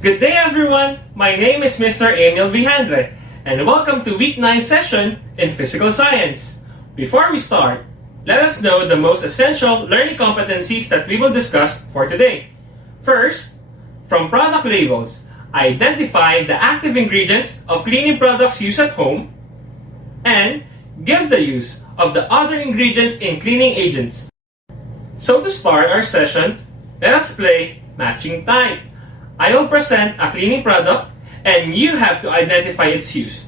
Good day everyone! My name is Mr. Emil Vihandre and welcome to week 9 session in Physical Science. Before we start, let us know the most essential learning competencies that we will discuss for today. First, from product labels, identify the active ingredients of cleaning products used at home and give the use of the other ingredients in cleaning agents. So to start our session, let us play Matching Type. I will present a cleaning product and you have to identify its use.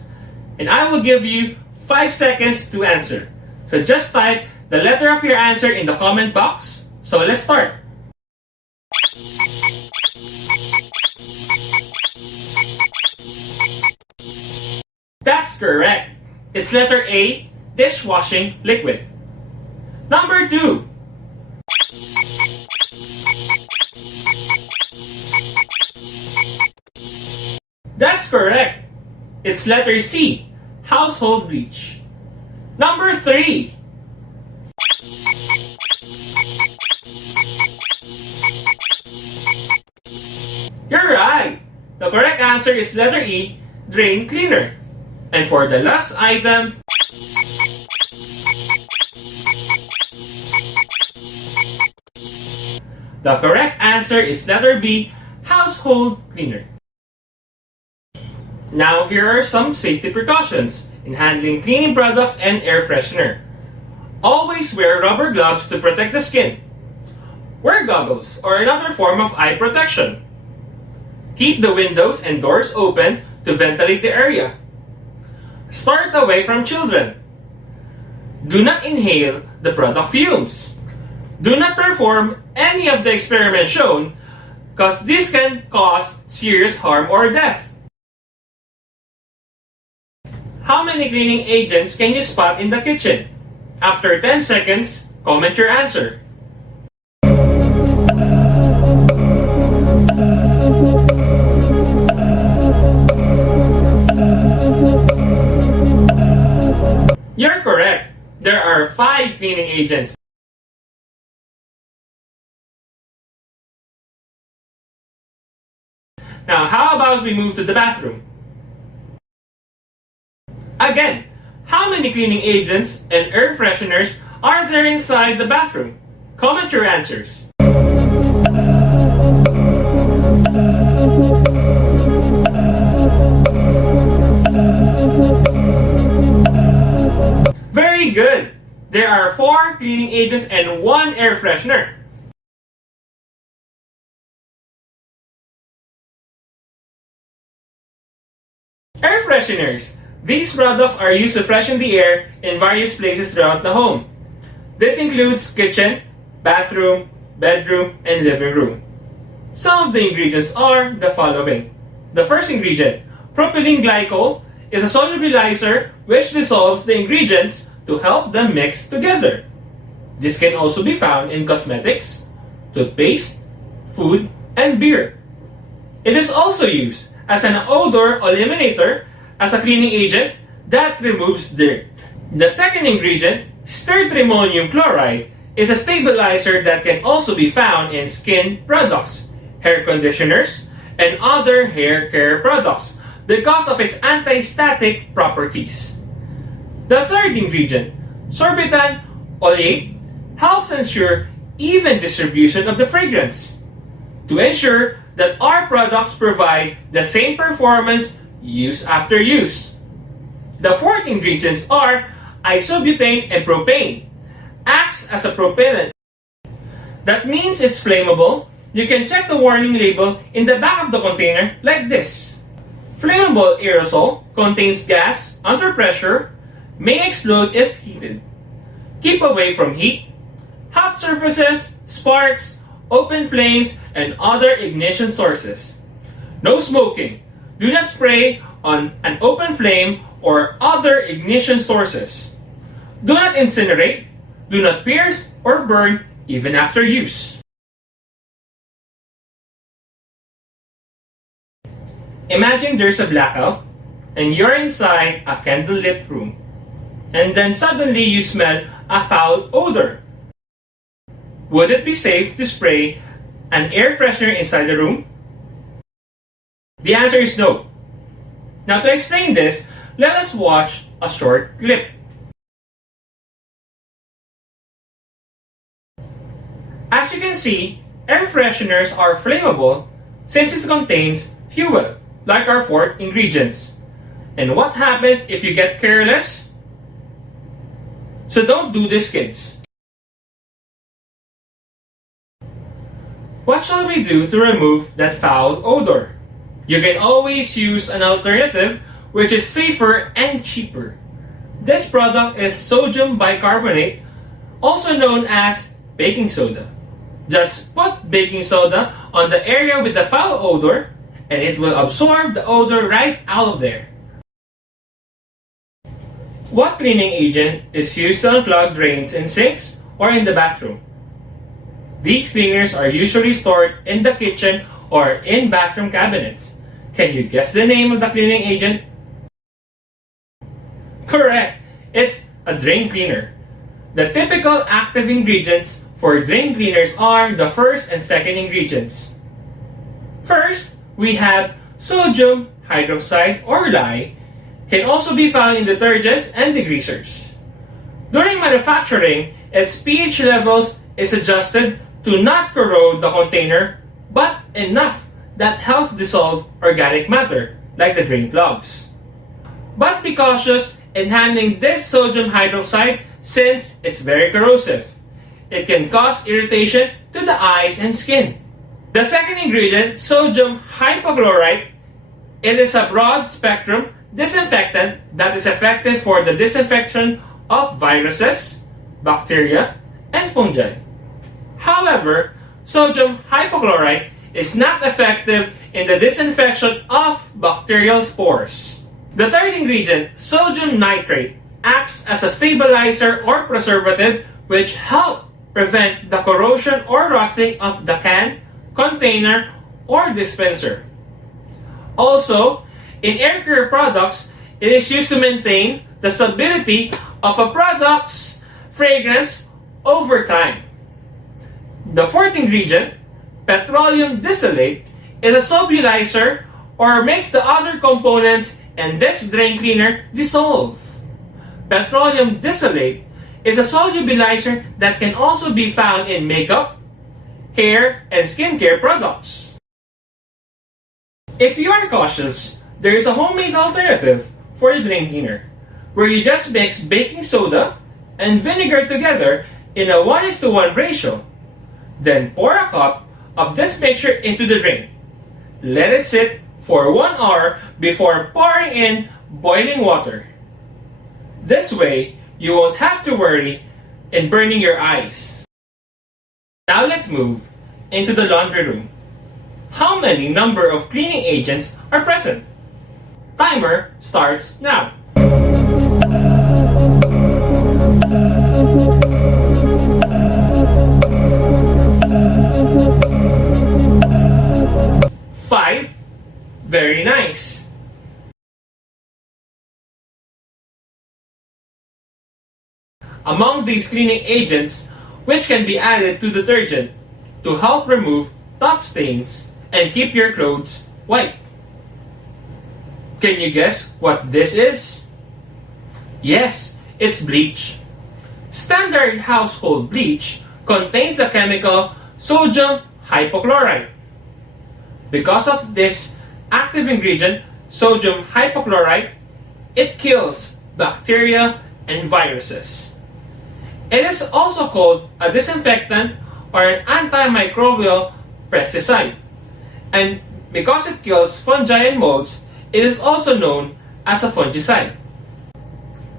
And I will give you 5 seconds to answer. So just type the letter of your answer in the comment box. So let's start. That's correct. It's letter A, dishwashing liquid. Number 2. That's correct. It's letter C, household bleach. Number 3. You're right. The correct answer is letter E, drain cleaner. And for the last item, the correct answer is letter B, household cleaner. Now here are some safety precautions in handling cleaning products and air freshener. Always wear rubber gloves to protect the skin. Wear goggles or another form of eye protection. Keep the windows and doors open to ventilate the area. Start away from children. Do not inhale the product fumes. Do not perform any of the experiments shown because this can cause serious harm or death. How many cleaning agents can you spot in the kitchen? After 10 seconds, comment your answer. You're correct. There are 5 cleaning agents. Now, how about we move to the bathroom? Again, how many cleaning agents and air fresheners are there inside the bathroom? Comment your answers. Very good! There are 4 cleaning agents and 1 air freshener. Air fresheners. These products are used to freshen the air in various places throughout the home. This includes kitchen, bathroom, bedroom, and living room. Some of the ingredients are the following. The first ingredient, propylene glycol, is a solubilizer which dissolves the ingredients to help them mix together. This can also be found in cosmetics, toothpaste, food, and beer. It is also used as an odor eliminator as a cleaning agent that removes dirt. The second ingredient, styrtrimonium chloride, is a stabilizer that can also be found in skin products, hair conditioners, and other hair care products because of its anti-static properties. The third ingredient, sorbitan oleate, helps ensure even distribution of the fragrance to ensure that our products provide the same performance use after use. The fourth ingredients are isobutane and propane. Acts as a propellant. That means it's flammable. You can check the warning label in the back of the container like this. Flammable aerosol contains gas under pressure, may explode if heated. Keep away from heat, hot surfaces, sparks, open flames, and other ignition sources. No smoking. Do not spray on an open flame or other ignition sources. Do not incinerate. Do not pierce or burn even after use. Imagine there's a blackout and you're inside a candlelit room. And then suddenly you smell a foul odor. Would it be safe to spray an air freshener inside the room? The answer is no. Now to explain this, let us watch a short clip. As you can see, air fresheners are flammable since it contains fuel, like our fourth ingredients. And what happens if you get careless? So don't do this, kids. What shall we do to remove that foul odor? You can always use an alternative which is safer and cheaper. This product is sodium bicarbonate, also known as baking soda. Just put baking soda on the area with the foul odor and it will absorb the odor right out of there. What cleaning agent is used to unclog drains in sinks or in the bathroom? These cleaners are usually stored in the kitchen or in bathroom cabinets. Can you guess the name of the cleaning agent? Correct! It's a drain cleaner. The typical active ingredients for drain cleaners are the first and second ingredients. First, we have sodium hydroxide or lye, can also be found in detergents and degreasers. During manufacturing, its pH levels is adjusted to not corrode the container, but enough that helps dissolve organic matter, like the drain plugs. But be cautious in handling this sodium hydroxide since it's very corrosive. It can cause irritation to the eyes and skin. The second ingredient, sodium hypochlorite, it is a broad spectrum disinfectant that is effective for the disinfection of viruses, bacteria, and fungi. However, sodium hypochlorite is not effective in the disinfection of bacterial spores. The third ingredient, sodium nitrate, acts as a stabilizer or preservative which helps prevent the corrosion or rusting of the can, container, or dispenser. Also, in air care products, it is used to maintain the stability of a product's fragrance over time. The fourth ingredient, petroleum distillate, is a solubilizer or makes the other components in this drain cleaner dissolve. Petroleum distillate is a solubilizer that can also be found in makeup, hair, and skincare products. If you are cautious, there is a homemade alternative for the drain cleaner, where you just mix baking soda and vinegar together in a 1:1 ratio. Then pour a cup of this mixture into the drain. Let it sit for 1 hour before pouring in boiling water. This way, you won't have to worry in burning your eyes. Now let's move into the laundry room. How many number of cleaning agents are present? Timer starts now. Five. Very nice. Among these cleaning agents, which can be added to detergent to help remove tough stains and keep your clothes white. Can you guess what this is? Yes, it's bleach. Standard household bleach contains the chemical sodium hypochlorite. Because of this active ingredient, sodium hypochlorite, it kills bacteria and viruses. It is also called a disinfectant or an antimicrobial pesticide. And because it kills fungi and molds, it is also known as a fungicide.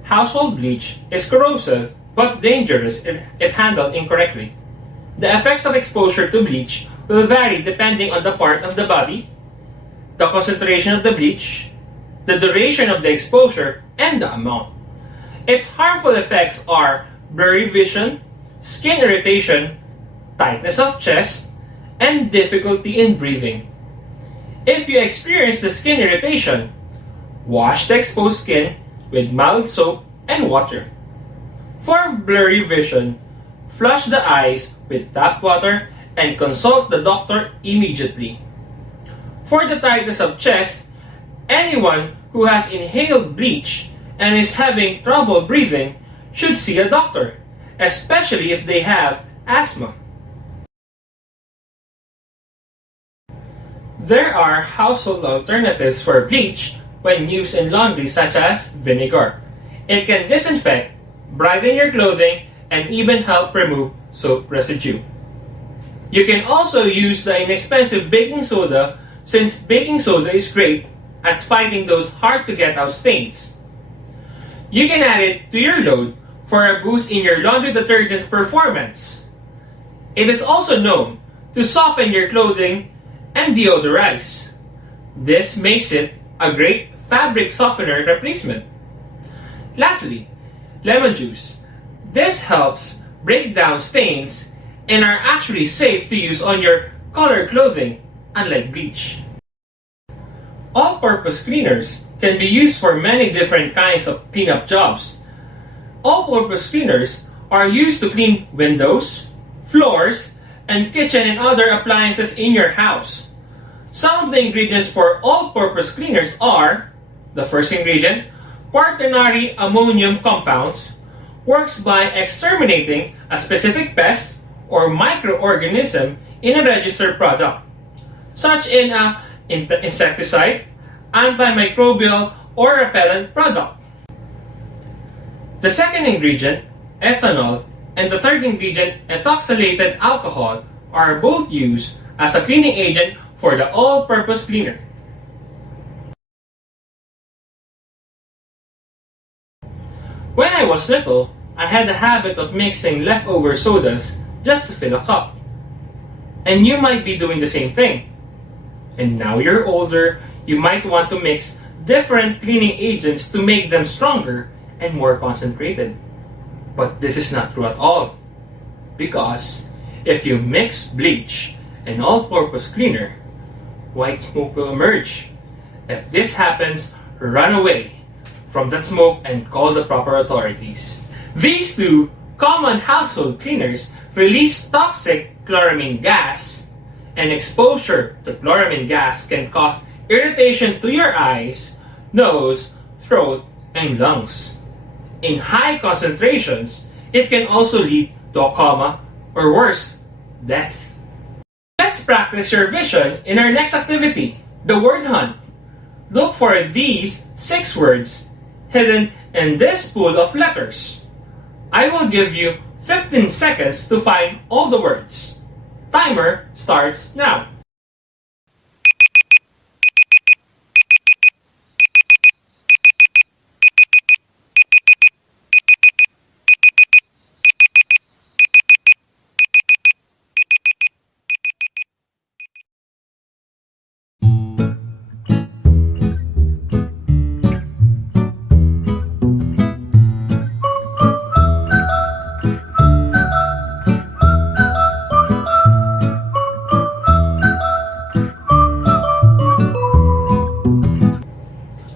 Household bleach is corrosive but dangerous if handled incorrectly. The effects of exposure to bleach will vary depending on the part of the body, the concentration of the bleach, the duration of the exposure, and the amount. Its harmful effects are blurry vision, skin irritation, tightness of chest, and difficulty in breathing. If you experience the skin irritation, wash the exposed skin with mild soap and water. For blurry vision, flush the eyes with tap water and consult the doctor immediately. For the tightness of chest, anyone who has inhaled bleach and is having trouble breathing should see a doctor, especially if they have asthma. There are household alternatives for bleach when used in laundry, such as vinegar. It can disinfect, brighten your clothing, and even help remove soap residue. You can also use the inexpensive baking soda, since baking soda is great at fighting those hard to get out stains. You can add it to your load for a boost in your laundry detergent's performance. It is also known to soften your clothing and deodorize. This makes it a great fabric softener replacement. Lastly, lemon juice. This helps break down stains and are actually safe to use on your colored clothing, unlike bleach. All-purpose cleaners can be used for many different kinds of cleanup jobs. All-purpose cleaners are used to clean windows, floors, and kitchen and other appliances in your house. Some of the ingredients for all-purpose cleaners are: the first ingredient, quaternary ammonium compounds, works by exterminating a specific pest or microorganism in a registered product, such as an insecticide, antimicrobial, or repellent product. The second ingredient, ethanol, and the third ingredient, ethoxylated alcohol, are both used as a cleaning agent for the all-purpose cleaner. When I was little, I had the habit of mixing leftover sodas just to fill a cup. And you might be doing the same thing. And now you're older, you might want to mix different cleaning agents to make them stronger and more concentrated. But this is not true at all. Because if you mix bleach and all-purpose cleaner, white smoke will emerge. If this happens, run away from that smoke and call the proper authorities. These two common household cleaners release toxic chloramine gas, and exposure to chloramine gas can cause irritation to your eyes, nose, throat, and lungs. In high concentrations, it can also lead to a coma or worse, death. Let's practice your vision in our next activity, the word hunt. Look for these 6 words hidden in this pool of letters. I will give you 15 seconds to find all the words. Timer starts now.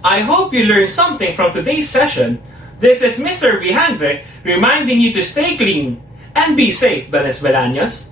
I hope you learned something from today's session. This is Mr. Vihandre reminding you to stay clean and be safe, Venezuelanos.